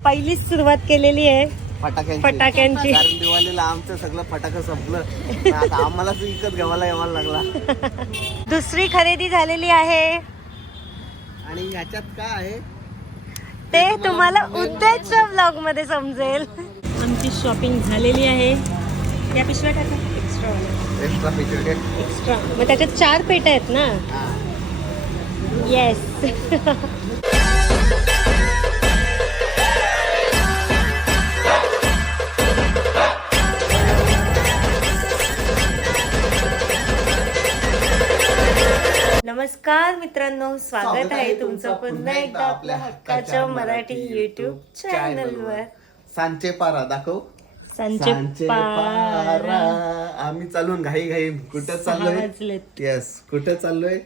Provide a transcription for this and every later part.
पहिलीच सुरुवात केलेली आहे. फटाक्यांची. फटाक्यांची. कारण दिवाळीला आमचं सगळं फटाकं संपलं. आता आम्हालाच विकत घ्यावाला यावायला लागला. दुसरी खरेदी झालेली आहे. आणि ह्याच्यात काय आहे? ते तुम्हाला उद्याच्या ब्लॉगमध्ये समजेल. आमची शॉपिंग झालेली आहे. या पिशव्या टाका. एक्स्ट्रा एक्स्ट्रा एक्स्ट्रा मग त्याच्यात चार पेट आहेत ना? येस नमस्कार मित्रांनो स्वागत आहे तुमचं पुन्हा एकदा आपल्या हक्काच्या मराठी युट्यूब चॅनलवर सांचे पारा दाखव. संचे पारा. आम्ही चालून घाई घाई. कुठं चाललोय? येस कुठं चाललोय?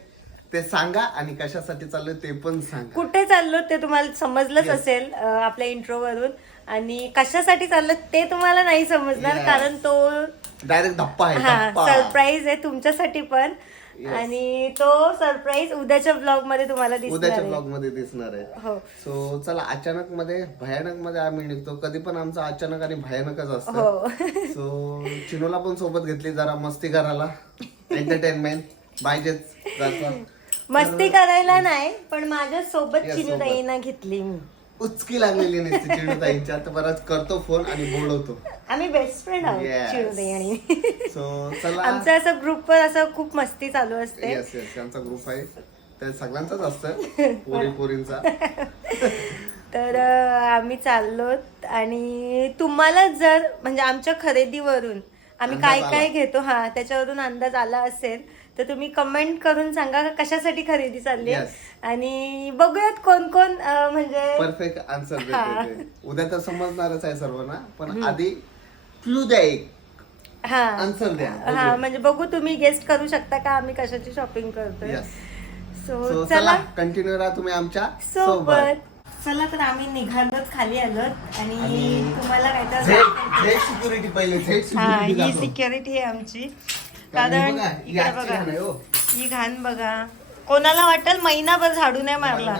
ते सांगा आणि कशासाठी चाललोय ते पण सांगा. कुठे चाललो ते तुम्हाला समजलंच असेल आपल्या इंट्रो वरून. आणि कशासाठी चाललो ते तुम्हाला नाही समजणार. कारण तो डायरेक्ट धप्पा आहे सरप्राईज आहे तुमच्यासाठी पण. आणि तो सरप्राईज उद्याच्या ब्लॉगमध्ये तुम्हाला दिसणार उद्याच्या ब्लॉगमध्ये दिसणार आहे. हो. सो चला अचानक मध्ये भयानकमध्ये आम्ही निघतो. कधी पण आमचं अचानक आणि भयानकच असतं. हो. सो चिनूला पण सोबत घेतली जरा मस्ती करायला. एंटरटेनमेंट पाहिजेच जरा मस्ती करायला नाही पण माझ्या सोबत Yes, चिनुताईना घेतली मी. उचकी लागलेली नसते चिनूताईंच्या तर बराच करतो फोन आणि बोलवतो आम्ही बेस्ट फ्रेंड आहोत Yes. आणि सो चला आमचं असं ग्रुपवर असं खूप मस्ती चालू असते येस येस आमचा ग्रुप आहे ते सगळ्यांचाच असतं पोरी पोरींचा तर अं, आम्ही चाललो आणि तुम्हाला जर म्हणजे आमच्या खरेदीवरून आम्ही अंदाज काय आला. काय घेतो हा त्याच्यावरून अंदाज आला असेल तर तुम्ही कमेंट करून सांगा का कशासाठी खरेदी चालली आहे. Yes. आणि बघूयात कोण कोण अं, म्हणजे परफेक्ट आन्सर हा. देते उद्या तर समजणारच आहे सर्वांना पण आधी क्लू द्या एक. हा. आन्सर द्या. हा म्हणजे बघू तुम्ही गेस्ट करू शकता का? आम्ही कशाची शॉपिंग करतोय? सो चला. चला कंटिन्यू राहा तुम्ही आमच्यासोबत. चला तर आम्ही निघालोत खाली आलोत आणि आणि तुम्हाला काय तर सिक्युरिटी पहिले झेड हा सिक्युरिटी ही दाखव. सिक्युरिटी आहे आमची. कारण कारण बघा, ही इकडे आजची बघा. घाण आहे, हो. ही घाण बघा. कोणाला वाटेल महिनाभर झाडू नाही मारला.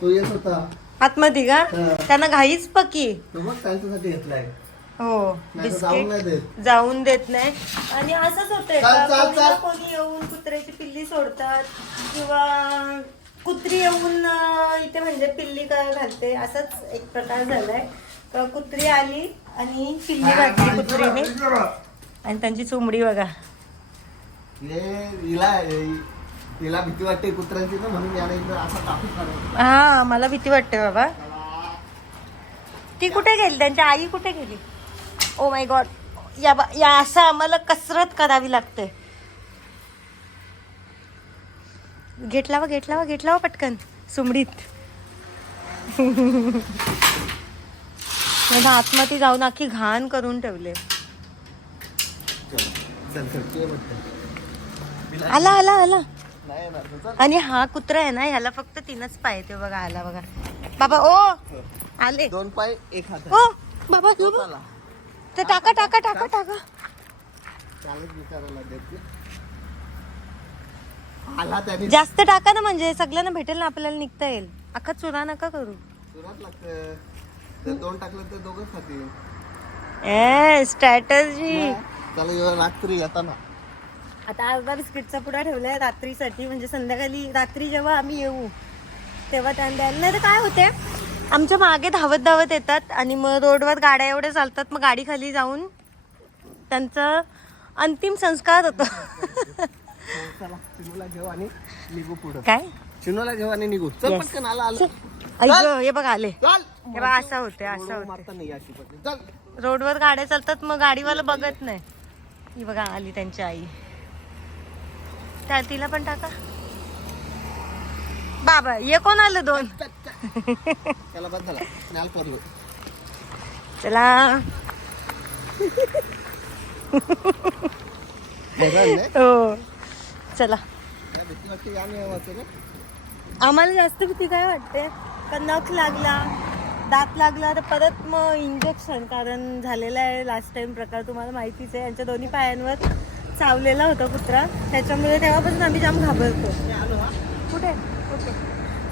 तो येत होता. आतमध्ये का? हा. त्यांना घाईच पकी. तो मग त्यांच्यासाठी घेतलाय? हो नाही तर जाऊन नाही बिस्किट देत. जाऊन देत नाही. आणि असंच होतंय चाल, का? चाल, कोणी ना चाल. कोणी येऊन कुत्र्याची पिल्ली सोडतात किंवा कुत्री येऊन अं, इथे म्हणजे पिल्ली का घालते? असाच एक प्रकार झालाय. का कुत्री आली आणि पिल्ली घातली कुत्रीने. आणि त्यांची चुमडी बघा. हे हिला हिला भीती वाटते कुत्र्यांची ना म्हणून याला इकडं असा. हा मला भीती वाटते बाबा ती कुठे गेली त्यांच्या आई कुठे गेली ओ माय गॉड या बा- या असं आम्हाला कसरत करावी लागते घेतला वा घेतला वा घेतला वा पटकन सुमडीत आतमध्ये जाऊन अख्खी घाण करून ठेवले. आला आला आला. आणि हा कुत्रा आहे ना ह्याला फक्त तीनच पाय ते बघा आला बघा. बाबा ओ! आले. दोन पाय एक हात ओ! बाबा तो. चला. टाका टाका टाका टाका. जास्त टाका ना म्हणजे सगळ्यांना भेटेल ना आपल्याला निघता येईल. अख्खा चुरा नका करू. लागतं दोन टाकलं तर दोघं खातील. ए स्ट्रॅटर्जी त्याला येऊ रात्री येताना. आता अर्धा बिस्किटचा पुडा ठेवलाय रात्रीसाठी म्हणजे संध्याकाळी रात्री जेव्हा आम्ही येऊ तेव्हा त्यांना द्यायला. नाही तर काय होते? आमच्या मागे धावत धावत येतात आणि मग रोडवर गाड्या एवढ्या चालतात मग गाडी खाली जाऊन त्यांचं अंतिम संस्कार होतो. काय? चिनूला घेऊ आणि निघू. चल. पटकन आला आला. अय्यो हे बघ आले. हे बघ असं होते असं होते मारता नाही अशी पटकन. चल. रोडवर गाड्या चालतात मग गाडीवाला बघत नाही. ही बघा आली त्यांची आई. त्या तिला पण टाका. बाबा ये कोण आलं दोन? त्याला बस झाला. स्नॅल पडलो चला? हो. चला. काय आम्हाला जास्त भीती काय वाटते? का नख लागला दात लागला तर परत मग इंजेक्शन कारण झालेला आहे लास्ट टाइम प्रकार तुम्हाला माहितीच आहे यांच्या दोन्ही पायांवर चावलेला होता कुत्रा. त्याच्यामुळे तेव्हापासून आम्ही जाम घाबरतो. कुठे? कुठे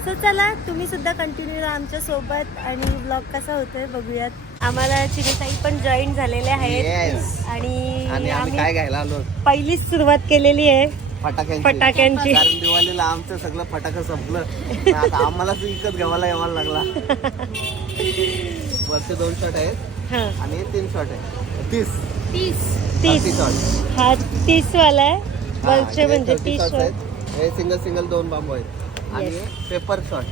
सो चला तुम्ही सुद्धा कंटिन्यू राहा आमच्यासोबत आणि ब्लॉग कसा होतोय बघूयात. आम्हाला चिनीताई पण जॉईन झालेले आहेत. आणि आम्ही काय घ्यायला आलो पहिलीच सुरुवात केलेली आहे. फटाक्यांची. दिवाळीला आमचं सगळं फटाकं संपलं. आता आम्हालाच विकत घ्यावाला यावायला लागला. वरचे दोन शॉट आहेत हा. आणि तीन शॉट आहे तीस. तीस. शॉट हा तीस वाला आहे. वरचे म्हणजे तीस हे सिंगल सिंगल दोन बांबू आहेत. आणि Yes. पेपर शॉट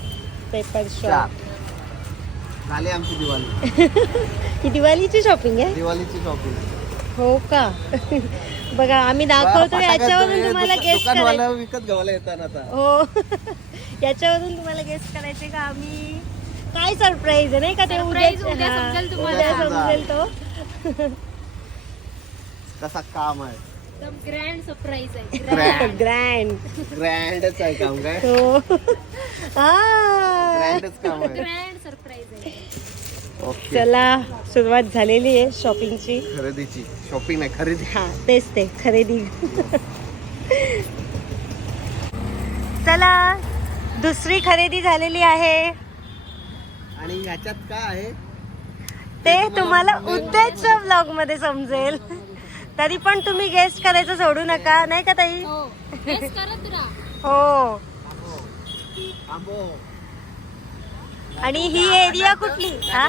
पेपर चार. शॉप झाली आमची दिवाळी. ही दिवाळीची शॉपिंग आहे? दिवाळीची शॉपिंग हो का? बघा आम्ही दाखवतो याच्यावरून तुम्हाला गेस्ट दुकानवाला करायचं. विकत घ्यावाला येतात आता. हो. याच्यावरून तुम्हाला गेस्ट करायचे का? आम्ही काय सरप्राईज आहे नाही का? ते उद्या Surprise उद्या हा, समजेल तुम्हाला. उद्या समजेल तो. कसा काम आहे. एकदम ग्रँड सरप्राईज आहे. ग्रँड ग्रँड ग्रँडच आहे काम काय ग्रँडच काम आहे. ग्रँड सरप्राईज आहे. ओके चला सुरुवात झालेली आहे शॉपिंगची खरेदीची. शॉपिंग नाही खरेदी. हा तेच ते खरेदी. चला दुसरी खरेदी झालेली आहे. आणि ह्याच्यात काय आहे? ते तुम्हाला उद्याच्या ब्लॉगमध्ये समजेल. तरी पण तुम्ही गेस्ट करायचं सोडू नका नाही का ताई? हो. Guess करत राहा. हो. आंबो आणि ही एरिया कुठली? हा?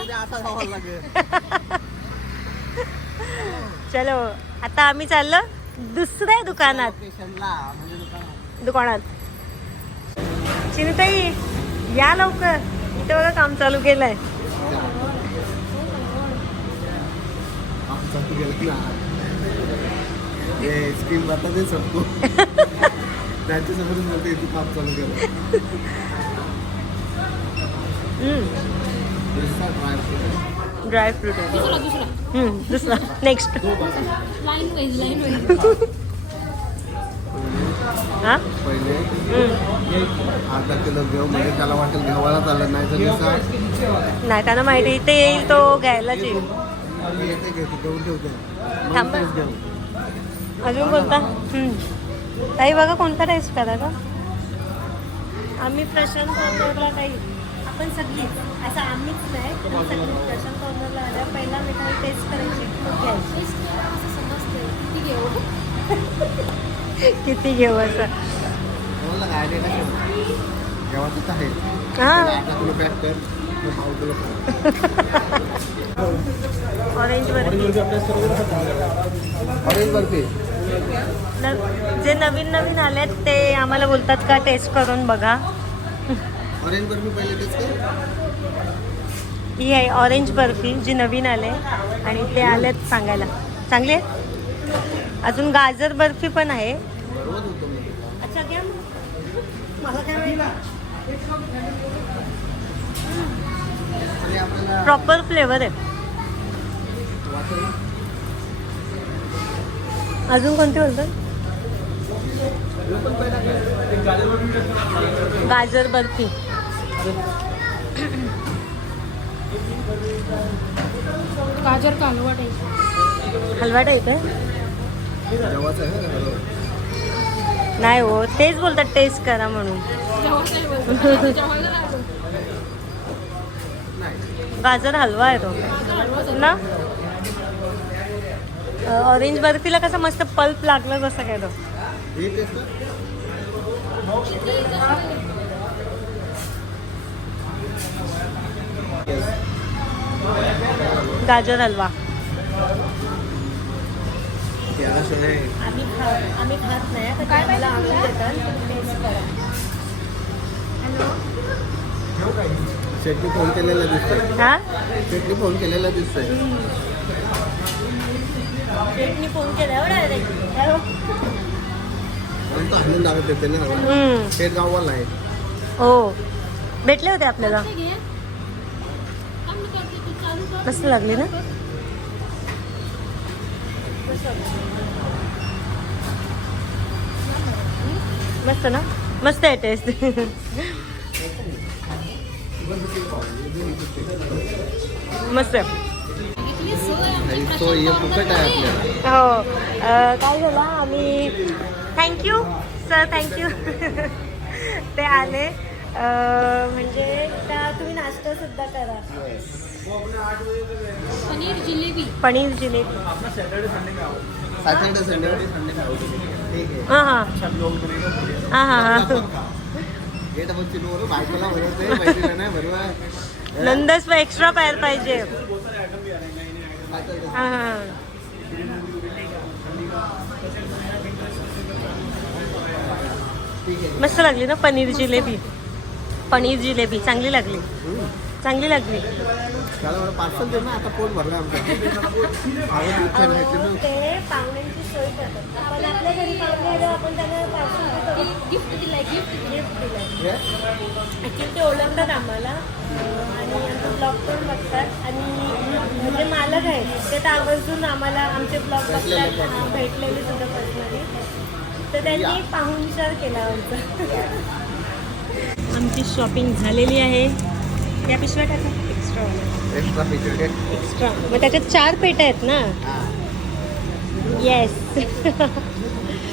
चलो आता आम्ही चाललो दुसऱ्या म्हणजे दुकानात. दुकानात. चिनिताई या लवकर. इथे बघा काम चालू केलंय. तू हे स्कीम बता दे सबको बोलते तू काम चालू केलं. ड्राय फ्रूट आहे. दुसरा दुसरा. हम्म, दुसरा. Next line wise line wise हा? पहिले. अर्धा किलो घेऊ म्हणजे त्याला वाटेल घ्यावाला चालत नाही तर कसं नाही त्यांना माहिती इथे येईल तो घ्यायलाच येईल थांबा. अजून कोणता. ताई बघा कोणता टेस्ट करायचा आम्ही प्रशांत कॉर्नरला काही आपण सगळी असं आम्हीच नाही सगळी प्रशांत कॉर्नरला आल्या. पहिला मिठाई टेस्ट करायची. घ्यायची करा असं किती घेऊ? किती घेऊ असं? हा. ऑरेंज बर्फी ऑरेंज बर्फी न- जे नवीन नवीन आलेत ते आम्हाला बोलतात का टेस्ट करून बघा. ऑरेंज बर्फी पहिले टेस्ट कर? ही आहे ऑरेंज बर्फी जी नवीन आले आणि ते आलेत सांगायला. चांगली अजून गाजर बर्फी पण आहे. अच्छा घ्या प्रॉपर फ्लेवर आहे. अजून कोणती बोलतात? गाजर बर्फी. गाजर का हलवा टाईप हलवा टाईप आहे नाही हो तेच बोलतात टेस्ट करा म्हणून. गाजर हलवा आहे तो. ना? ऑरेंज बर्फीला कसं मस्त पल्प लागलं जसं काय तो. हे गाजर हलवा. आम्ही खात आम्ही खात नाही काय मला आणून देतात. फोन केलेला दिसतोय. हा? फोन केलेला दिसतोय. भेटले हम्म। होते आपल्याला मस्त लागले ना? मस्त ना? मस्त आहे टेस्ट मस्त. सोय हे फुकट आहे आपल्याला. हो. अं, काय झालं? आम्ही थँक्यू सर थँक्यू ते आले. म्हणजे त्या तुम्ही नाश्ता सुद्धा करा. पनीर जिलेबी. पनीर जिलेबी. सॅटर्डे संडे ठीक आहे. हां हां. हां हां हां. नंदस एक्स्ट्रा पायर पाहिजे. मस्त लागली ना पनीर जिलेबी. पनीर जिलेबी चांगली लागली. चांगली लागली. त्याला मला पार्सल दे ना आता पोट भरलं आमचं. ते पाहुण्यांची सोय करतात. आपण आपल्या घरी पाहुणे आलो आपण त्यांना पार्सल गिफ्ट दिलाय गिफ्ट गिफ्ट दिलं हे? ॲक्च्युली ते ओळखतात आम्हाला. आणि आमचा ब्लॉग पण बघतात. आणि म्हणजे मालक आहेत ते तर आवर्जून आम्हाला आमचे ब्लॉग बघतात. हा, भेटलेले सुद्धा पर्सनली तर त्यांनी पाहुणचार केला आमचा. आमची शॉपिंग झालेली आहे. त्या पिशव्या टाका. एक्स्ट्रा एक्स्ट्रा फीचर घे एक्स्ट्रा मग त्याच्यात चार पेट्या आहेत ना? हा. येस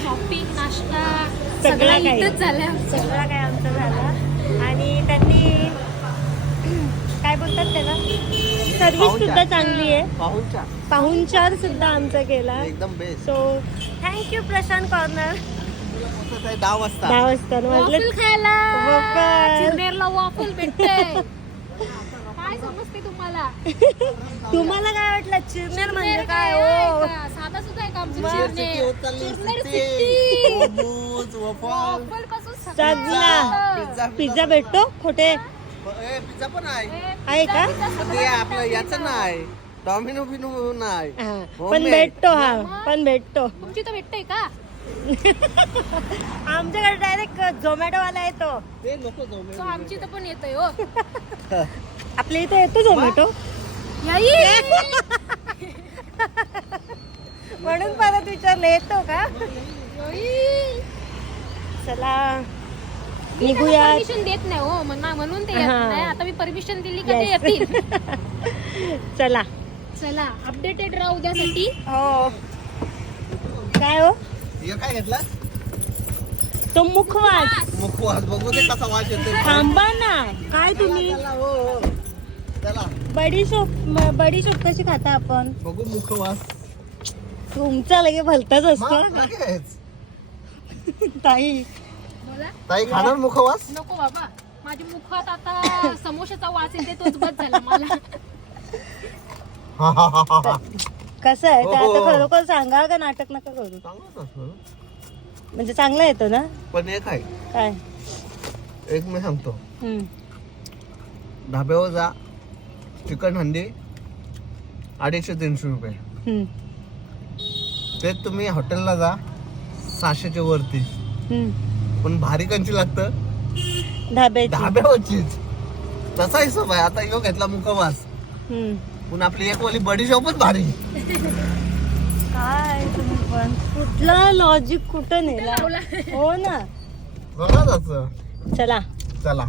शॉपिंग नाश्ता सगळं. इथंच झाल्या सगळा काय आमचा झाला. आणि त्यांनी काय बोलतात त्याला? सर्विस सुद्धा चांगली आहे. पाहुणचार सुद्धा आमचा केला. एकदम best so thank you Prashant corner दहा वाजता. दहा वाजता. खायला. वॉफल भेटते काय समजते तुम्हाला. तुम्हाला काय वाटलं? चिरनेर म्हणजे काय? हो? साधा सुद्धा आहे का आमचं सिटी. वॉफलपासून. सगळं. पिझ्झा पिझ्झा भेटतो खोटे. ए, पिझ्झा पण आहे. आहे का? पिझ्झा, ते आपलं याचं नाही. डॉमिनो बिनो नाही हा. Homemade. पण भेटतो हा. पण भेटतो. तुमची तर भेटतंय का? आमच्याकडे डायरेक्ट झोमॅटो वाला येतो. ते नको आमची तर पण येतोय हो. आपल्या इथे येतो झोमॅटो. याई. म्हणून परत विचारलं येतो का? याई. चला. निघूया परमिशन देत नाही हो म्हणा- म्हणून ते येत हा. नाही. आता मी परमिशन दिली का ते. येतील? चला. चला अपडेटेड राहा उद्यासाठी हो. काय हो? काय घेतला तो मुखवास. मुखवास. बघू ते कसा वास येतो थांबा ना. काय तुम्ही? हो, हो. बडीशोप बडीशोप कशी खाता आपण? बघू मुखवास तुमचा लगे भलताच असतो. ताई. बोला. ताई खाणार मुखवास नको बाबा. माझ्या मुखात आता समोशाचा वास येते तोच बस झाला मला. हा, हा, हा, हा, हा. कसं आहे? ते हो, आता हो. खरोखर सांगा का नाटक नका करू. म्हणजे चांगला येतो ना? पण एक आहे. काय? एक मी सांगतो. हम्म. ढाब्यावर जा. चिकन हंडी अडीचशे तीनशे रुपये. हम्म. तेच तुम्ही हॉटेलला जा सहाशेच्या वरती. हम्म. पण भारी कंची लागतं. धाब्याची. ढाब्यावरचीच तसा हिशोब आहे. आता यो घेतला मुखवास हम्म. पण आपली एक वाली बडी शॉपच भारी. काय तुम्ही पण. कुठलं लॉजिक कुठं नेला? लावला. हो ना. बघा तसं. चला. चला.